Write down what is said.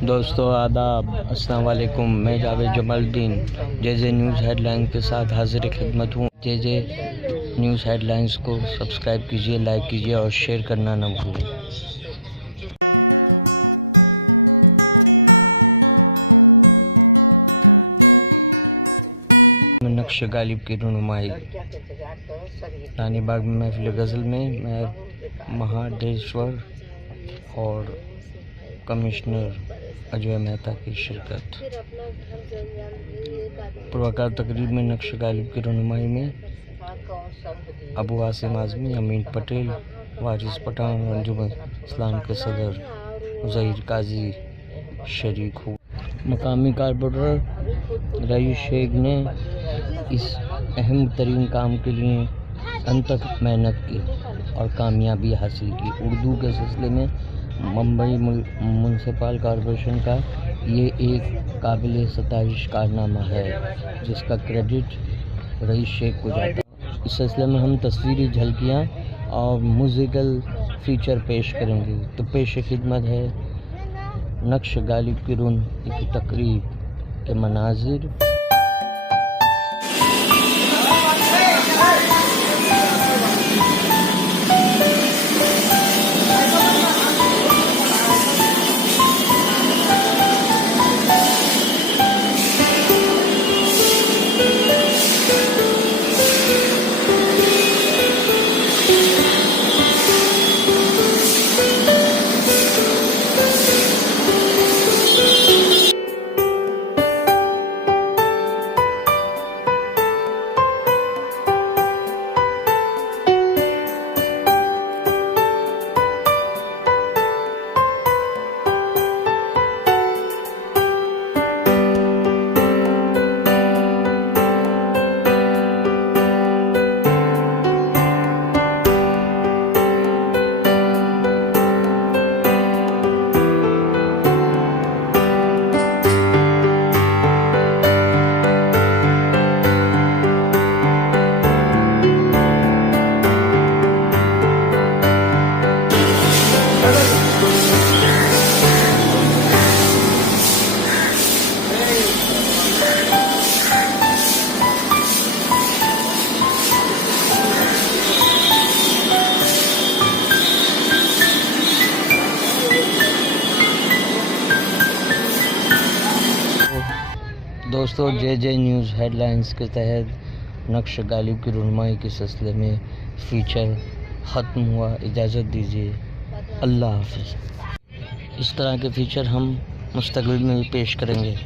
दोस्तों आदाब, अस्सलाम वालेकुम। मैं जावेद जमालुद्दीन जे न्यूज़ हेडलाइन के साथ हाजिर खिदमत हूँ। जे न्यूज़ हेडलाइंस को सब्सक्राइब कीजिए, लाइक कीजिए और शेयर करना न भूलें। नक्श गालिब की रहनुमाई रानी बाग में महफिल गज़ल में महादेश्वर और कमिश्नर अजय मेहता की शिरकत। पुरवकार तकरीब में नक्श गालिब की रहनुमाई में अबू आसिम आज़मी, अमीन पटेल, वारिस पठान और अंजुमन इस्लाम के सदर ज़हीर काजी शरीक हुए। मकामी कारपोरेटर रईस शेख ने इस अहम तरीन काम के लिए अनथक मेहनत की और कामयाबी हासिल की। उर्दू के सिलसिले में मुंबई म्यूनसिपल कॉरपोरेशन का ये एक काबिल सताइश कारनामा है, जिसका क्रेडिट रईस शेख को जाता है। इस सिलसिले में हम तस्वीरी झलकियाँ और म्यूज़िकल फीचर पेश करेंगे। तो पेश खिदमत है नक्श गालिब की रहनुमाई की तकरीब के मनाजिर। दोस्तों जे न्यूज़ हेडलाइंस के तहत नक्श गालिब की रहनुमाई के सिलसिले में फ़ीचर ख़त्म हुआ। इजाज़त दीजिए, अल्लाह हाफ़िज़। इस तरह के फ़ीचर हम मुस्तक़बिल में भी पेश करेंगे।